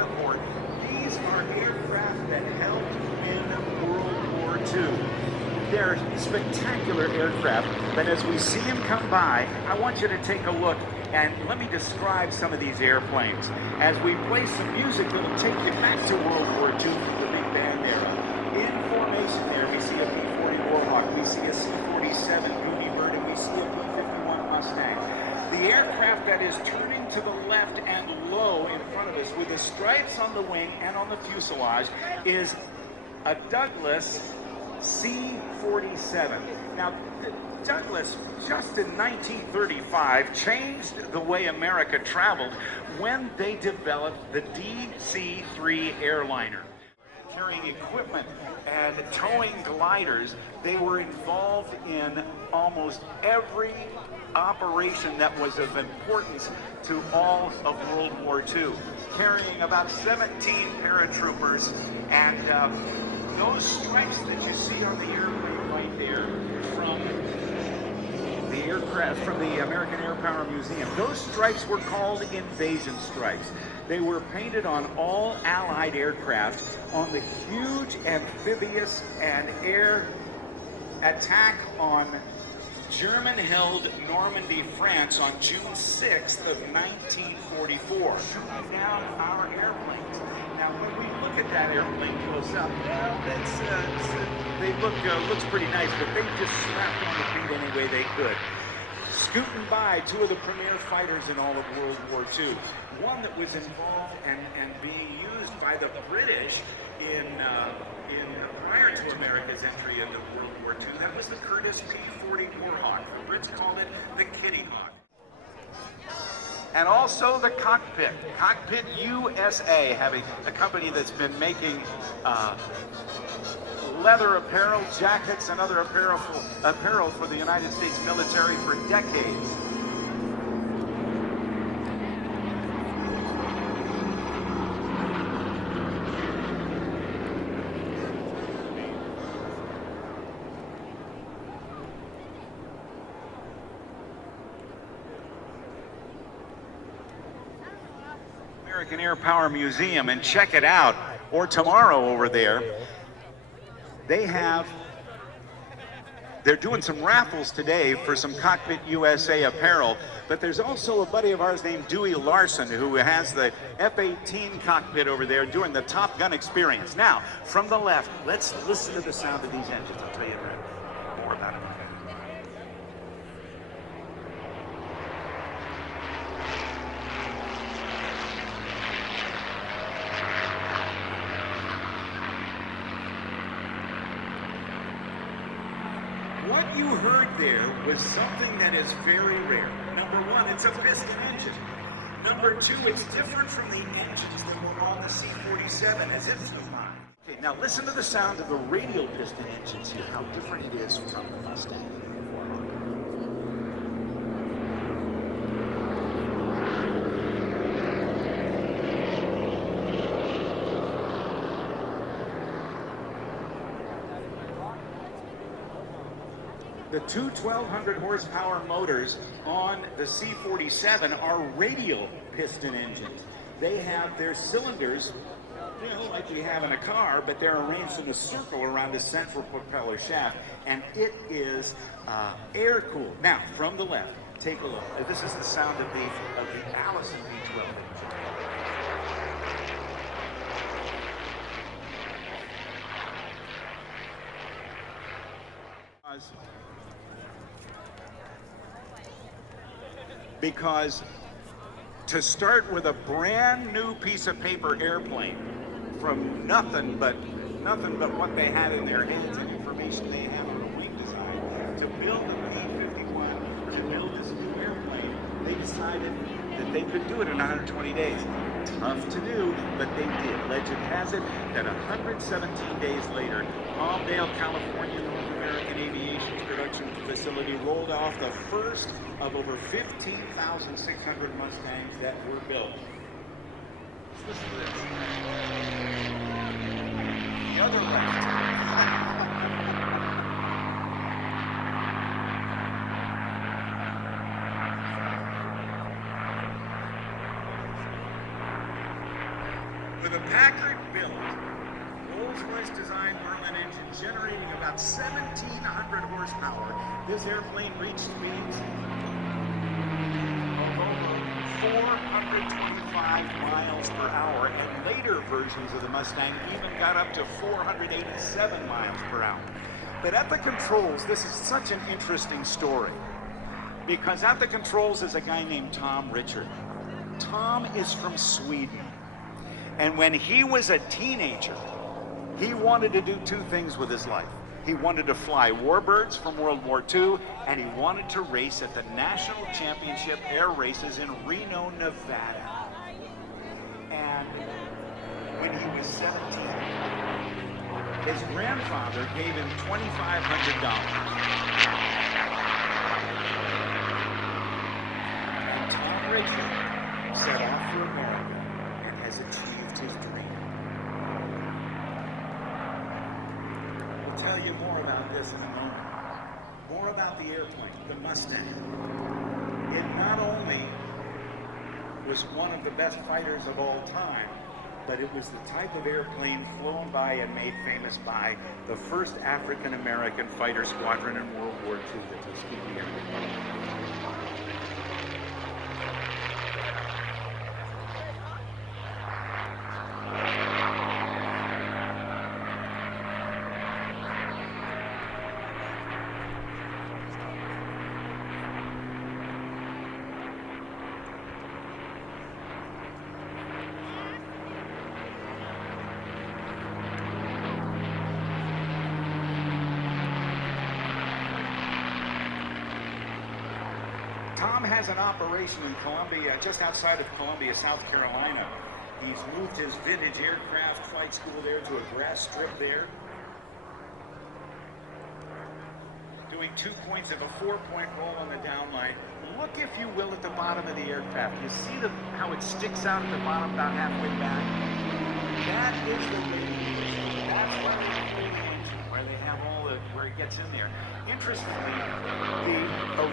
Airport. These are aircraft that helped win World War II. They're spectacular aircraft, but as we see them come by, I want you to take a look and let me describe some of these airplanes. As we play some music that'll take you back to World War II from the big band era. In formation there, we see a P-40 Warhawk, we see a C-47 Warbird, and we see a P-51 Mustang. The aircraft that is turning to the left and low in front of us with the stripes on the wing and on the fuselage is a Douglas C-47. Now, Douglas, just in 1935, changed the way America traveled when they developed the DC-3 airliner. Carrying equipment and towing gliders, they were involved in almost every operation that was of importance to all of World War II, carrying about 17 paratroopers, and those stripes that you see on the airplane right there from the aircraft, from the American Airpower Museum, those stripes were called invasion stripes. They were painted on all Allied aircraft on the huge amphibious and air attack on German-held Normandy, France on June 6th of 1944, shooting down our airplanes. Now, when we look at that airplane close up, well, looks pretty nice, but they just slapped on the paint any way they could. Scooting by two of the premier fighters in all of World War II. One that was involved and being used by the British in prior to America's entry into World War II. That was the Curtiss P-40 Warhawk. The Brits called it the Kitty Hawk. And also the cockpit. Cockpit USA, having a company that's been making leather apparel, jackets, and other apparel for the United States military for decades. American Airpower Museum, and check it out, or tomorrow over there. They're doing some raffles today for some Cockpit USA apparel, but there's also a buddy of ours named Dewey Larson who has the F-18 cockpit over there doing the Top Gun experience. Now, from the left, let's listen to the sound of these engines. I'll tell you more about it. What you heard there was something that is very rare. Number one, it's a piston engine. Number two, it's different from the engines that were on the C-47 as it flew by. Okay, now listen to the sound of the radial piston engines here, how different it is from the Mustang. The two 1,200 horsepower motors on the C-47 are radial piston engines. They have their cylinders, like we have in a car, but they're arranged in a circle around the central propeller shaft, and it is air-cooled. Now, from the left, take a look. This is the sound of the Allison V12 engine. Because to start with a brand new piece of paper airplane from nothing but what they had in their heads and information they had on the wing design, to build the P-51, to build this new airplane, they decided that they could do it in 120 days. Tough to do, but they did. Legend has it that 117 days later, Palmdale, California, North American Aviation's production facility rolled off the first of over 15,600 Mustangs that were built. Let's listen to this. The other left. With a Packard built, Rolls-Royce designed Merlin engine generating about 1,700 horsepower, this airplane reached speeds of over 425 miles per hour, and later versions of the Mustang even got up to 487 miles per hour. But at the controls, this is such an interesting story, because at the controls is a guy named Tom Richard. Tom is from Sweden, and when he was a teenager, he wanted to do two things with his life. He wanted to fly Warbirds from World War II, and he wanted to race at the National Championship air races in Reno, Nevada. And when he was 17, his grandfather gave him $2,500. And Tom Richard set off for America and has achieved his dream. We'll tell you more about this in a moment. More about the airplane, the Mustang. It not only was one of the best fighters of all time, but it was the type of airplane flown by and made famous by the first African-American fighter squadron in World War II, the Tuskegee Airmen. Tom has an operation in Columbia, just outside of Columbia, South Carolina. He's moved his vintage aircraft flight school there to a grass strip there. Doing 2 points of a 4-point roll on the downline. Look, if you will, at the bottom of the aircraft. You see how it sticks out at the bottom about halfway back? That is the radial. That's where they have all the, where it gets in there. Interestingly, the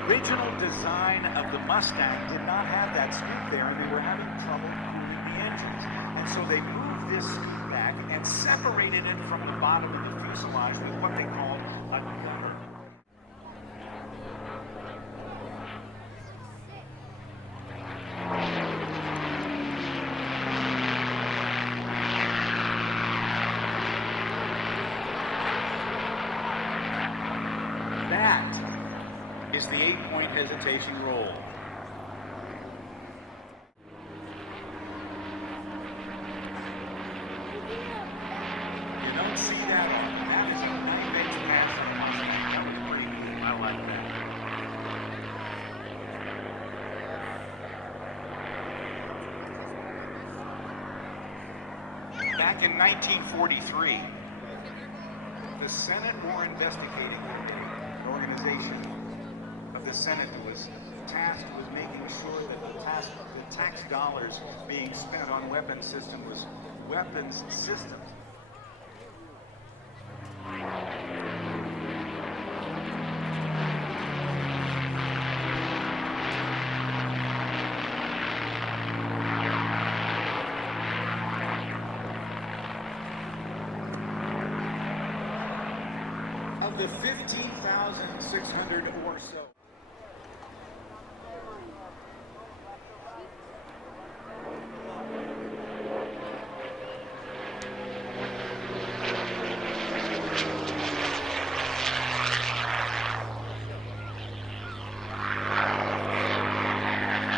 original design of the Mustang did not have that scoop there, and they were having trouble cooling the engines. And so they moved this back and separated it from the bottom of the fuselage with what they called a gutter. That is the 8-point hesitation roll. You don't see that often. That is a 9-inch pass on Mustang. That was pretty neat. I like that. Back in 1943, the Senate War Investigating Organization of the Senate was tasked with making sure that the tax dollars being spent on weapons systems. Of the 15,600 or so.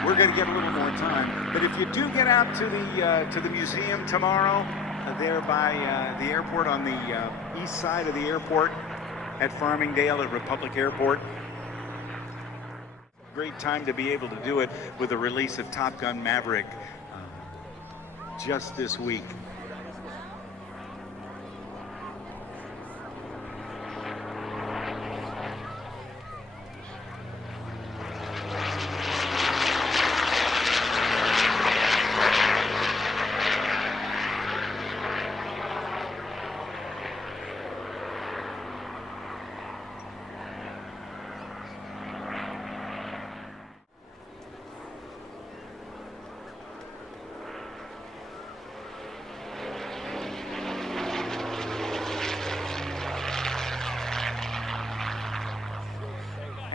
We're going to get a little more time, but if you do get out to the museum tomorrow, there by the airport on the east side of the airport at Farmingdale at Republic Airport, great time to be able to do it with the release of Top Gun Maverick just this week.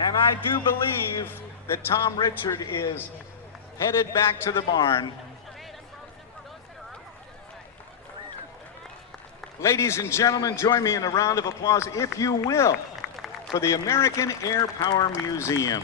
And I do believe that Tom Richard is headed back to the barn. Ladies and gentlemen, join me in a round of applause, if you will, for the American Airpower Museum.